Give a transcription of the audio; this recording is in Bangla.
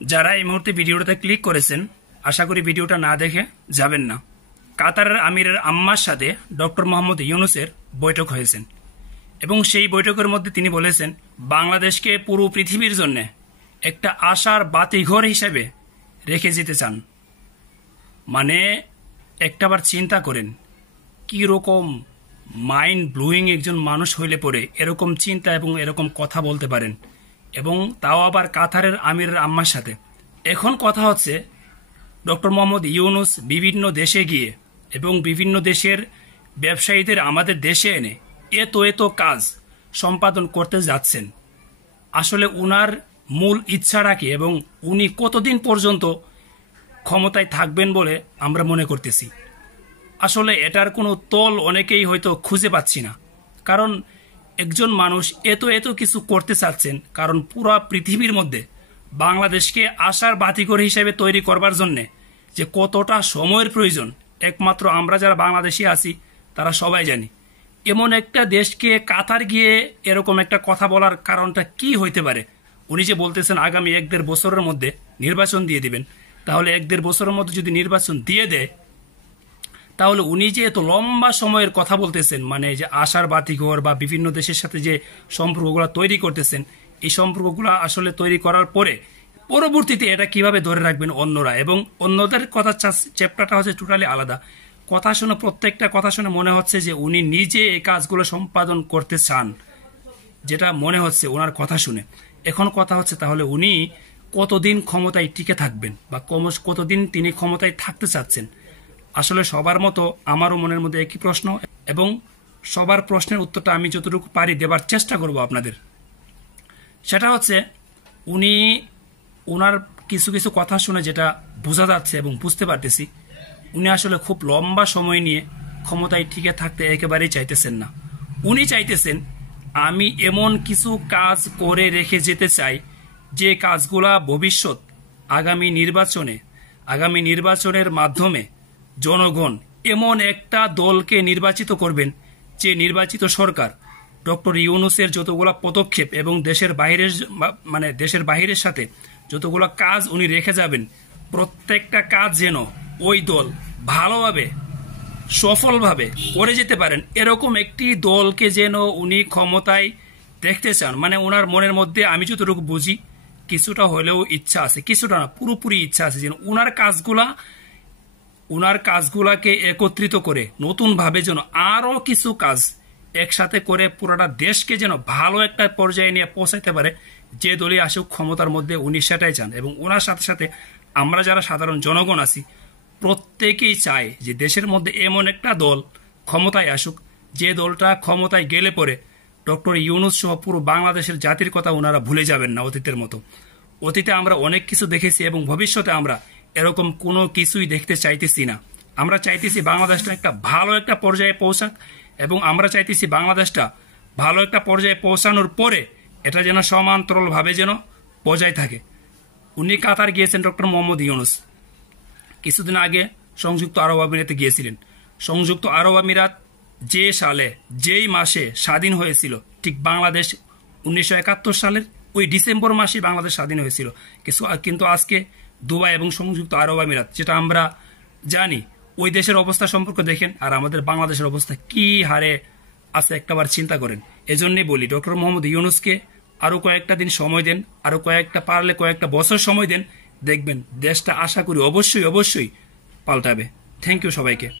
যারা এই মুহূর্তে ভিডিওটাতে ক্লিক করেছেন, আশা করি ভিডিওটা না দেখে যাবেন না। কাতারের আমিরের আম্মার সাথে ডক্টর মোহাম্মদ ইউনূসের বৈঠক হয়েছেন এবং সেই বৈঠকের মধ্যে তিনি বলেছেন বাংলাদেশকে পুরো পৃথিবীর জন্য একটা আশার বাতিঘর হিসেবে রেখে যেতে চান। মানে একটাবার চিন্তা করেন কি রকম মাইন্ড ব্লোয়িং একজন মানুষ হইলে পরে এরকম চিন্তা এবং এরকম কথা বলতে পারেন, এবং তাও আবার কাতারের আমিরের আম্মার সাথে। এখন কথা হচ্ছে ডক্টর মোহাম্মদ ইউনূস বিভিন্ন দেশে গিয়ে এবং বিভিন্ন দেশের ব্যবসায়ীদের আমাদের দেশে এনে এত কাজ সম্পাদন করতে যাচ্ছেন। আসলে উনার মূল ইচ্ছাটা কি এবং উনি কতদিন পর্যন্ত ক্ষমতায় থাকবেন বলে আমরা মনে করতেছি। আসলে এটার কোনো তল অনেকেই হয়তো খুঁজে পাচ্ছি না, কারণ একজন মানুষ এত কিছু করতে চাচ্ছেন, কারণ পুরো পৃথিবীর মধ্যে বাংলাদেশকে আশার বাতিঘর হিসেবে তৈরি করবার জন্যে যে কতটা সময়ের প্রয়োজন একমাত্র আমরা যারা বাংলাদেশি আছি তারা সবাই জানি। এমন একটা দেশকে কাতার গিয়ে এরকম একটা কথা বলার কারণটা কি হইতে পারে? উনি যে বলতেছেন আগামী 1-1.5 বছরের মধ্যে নির্বাচন দিয়ে দিবেন, তাহলে 1-1.5 বছরের মধ্যে যদি নির্বাচন দিয়ে দেয়, তাহলে উনি যে এত লম্বা সময়ের কথা বলতেছেন, মানে যে আশার বাতিঘর বা বিভিন্ন দেশের সাথে যে সম্পর্কগুলো তৈরি করতেছেন, এই সম্পর্কগুলো আসলে তৈরি করার পরে পরবর্তীতে এটা কিভাবে ধরে রাখবেন অন্যরা, এবং অন্যদের কথা চ্যাপ্টারটা হচ্ছে টোটালি আলাদা। কথা শুনে প্রত্যেকটা কথা শুনে মনে হচ্ছে যে উনি নিজে এই কাজগুলো সম্পাদন করতে চান, যেটা মনে হচ্ছে ওনার কথা শুনে। এখন কথা হচ্ছে তাহলে উনি কতদিন ক্ষমতায় টিকে থাকবেন বা কতদিন তিনি ক্ষমতায় থাকতে চাচ্ছেন। আসলে সবার মতো আমারও মনের মধ্যে একই প্রশ্ন, এবং সবার প্রশ্নের উত্তরটা আমি যতটুকু পারি দেবার চেষ্টা করব আপনাদের। সেটা হচ্ছে উনি ওনার কিছু কথা শুনে যেটা বোঝা যাচ্ছে এবং বুঝতে পারতেছি, উনি আসলে খুব লম্বা সময় নিয়ে ক্ষমতায় টিকে থাকতে একেবারেই চাইতেছেন না। উনি চাইতেছেন আমি এমন কিছু কাজ করে রেখে যেতে চাই যে কাজগুলা ভবিষ্যৎ আগামী নির্বাচনের মাধ্যমে জনগণ এমন একটা দলকে নির্বাচিত করবেন যে নির্বাচিত সরকার ডক্টর ইউনূসের যতগুলো পদক্ষেপ এবং দেশের বাইরের সাথে যতগুলো কাজ উনি রেখে যাবেন, প্রত্যেকটা কাজ যেন ওই দল ভালোভাবে সফলভাবে করে যেতে পারেন, এরকম একটি দলকে যেন উনি ক্ষমতায় দেখতে চান। মানে ওনার মনের মধ্যে আমি যতটুকু বুঝি কিছুটা হলেও ইচ্ছা আছে, কিছুটা না পুরোপুরি ইচ্ছা আছে যেন ওনার কাজগুলাকে একত্রিত করে নতুনভাবে যেন আরো কিছু কাজ একসাথে করে পুরোটা দেশকে যেন ভালো একটা পর্যায়ে নিয়ে পৌঁছাইতে পারে। যে দলই আসুক ক্ষমতার মধ্যে উনি সেটাই চান, এবং ওনার সাথে সাথে আমরা যারা সাধারণ জনগণ আছি প্রত্যেকেই চায় যে দেশের মধ্যে এমন একটা দল ক্ষমতায় আসুক, যে দলটা ক্ষমতায় গেলে পরে ডক্টর ইউনূস সহ পুরো বাংলাদেশের জাতির কথা ওনারা ভুলে যাবেন না অতীতের মতো। অতীতে আমরা অনেক কিছু দেখেছি এবং ভবিষ্যতে আমরা এরকম কোনো কিছুই দেখতে চাইতেছি না। আমরা চাইতেছি বাংলাদেশটা একটা ভালো একটা পর্যায়ে পৌঁছাক, এবং আমরা চাইতেছি বাংলাদেশটা ভালো একটা পর্যায়ে পৌঁছানোর পরে এটা যেন সমান্তরালভাবে যেন বজায় থাকে। উনি কাতার গিয়েছেন ডক্টর মোহাম্মদ ইউনূস, কিছুদিন আগে সংযুক্ত আরব আমিরাতে গিয়েছিলেন। সংযুক্ত আরব আমিরাত যেই মাসে স্বাধীন হয়েছিল, ঠিক বাংলাদেশ 1971 সালের ওই ডিসেম্বর মাসে বাংলাদেশ স্বাধীন হয়েছিল। কিন্তু আজকে দুবাই এবং সংযুক্ত আরব আমিরাত, যেটা আমরা জানি, ওই দেশের অবস্থা সম্পর্কে দেখেন আর আমাদের বাংলাদেশের অবস্থা কি হারে আছে একটাবার চিন্তা করেন। এজন্যই বলি ডক্টর মোহাম্মদ ইউনূসকে আরো কয়েকটা দিন সময় দেন, আরো কয়েকটা বছর সময় দেন, দেখবেন দেশটা আশা করি অবশ্যই পাল্টাবে। থ্যাংক ইউ সবাইকে।